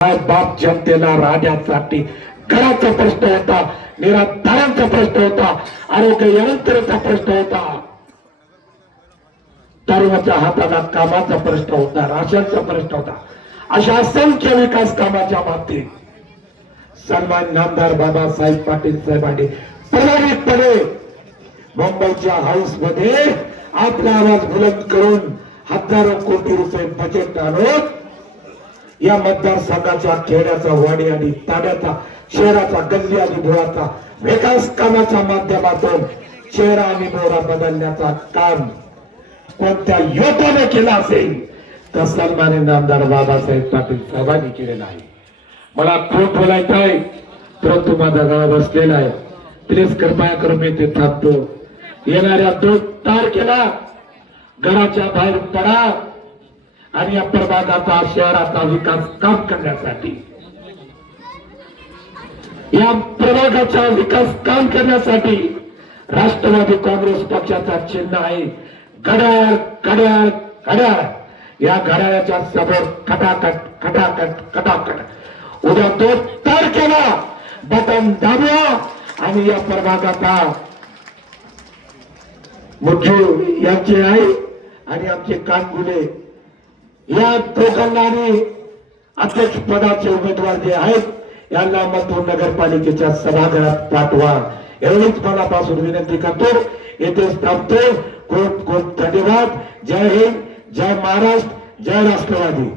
बाप जनतेला राहण्यासाठी घराचा प्रश्न होता, निराधारांचा प्रश्न होता, आरोग्य यंत्रणेचा प्रश्न होता, तरुणाच्या हाताला कामाचा प्रश्न होता, राशनचा प्रश्न होता. अशा असंख्य विकास कामाच्या बाबतीत सन्मान नामदार बाबासाहेब पाटील साहेबांनी प्रभावितपणे मुंबईच्या हाऊस मध्ये आपला आवाज बुलंद करून हजारो कोटी रुपये बजेट आणून या मतदारसंघाच्या खेड्याचा, वाडी आणि ताड्याचा, शहराचा, गल्ली आणि बोळाचा विकास कामाच्या माध्यमातून चेहरा आणि बोरा बदलण्याचा काम कोणत्या योद्ध्याने केला असेल तर सन्माननीय नामदार बाबासाहेब पाटील साहेबांनी केलेला आहे. मला खूप बोलायचं आहे, परंतु माझा गळा बसलेला आहे. प्लीज कृपया करून मी ते थांबतो. येणाऱ्या 2 तारखेला घराच्या बाहेर पडा आणि या प्रभागाचा, शहराचा विकास काम करण्यासाठी, या प्रभागाचा विकास काम करण्यासाठी राष्ट्रवादी काँग्रेस पक्षाचा चिन्ह आहे घड्याळ. घड्याळ घड्याळ या घड्याळाच्या समोर खटाखट खटाखट खटाखट उद्या 2 तारखेला बटन दाबवा आणि या प्रभागाचा मुख्य यांचे आहे आणि आमचे कानगुले या दोघांना आणि अध्यक्ष पदाचे उमेदवार जे आहेत यांना मथुर नगरपालिकेच्या सभागृहात पाठवा. एवढीच मनापासून विनंती करतो. येथेच थांबतो. खूप खूप धन्यवाद. जय हिंद, जय महाराष्ट्र, जय राष्ट्रवादी.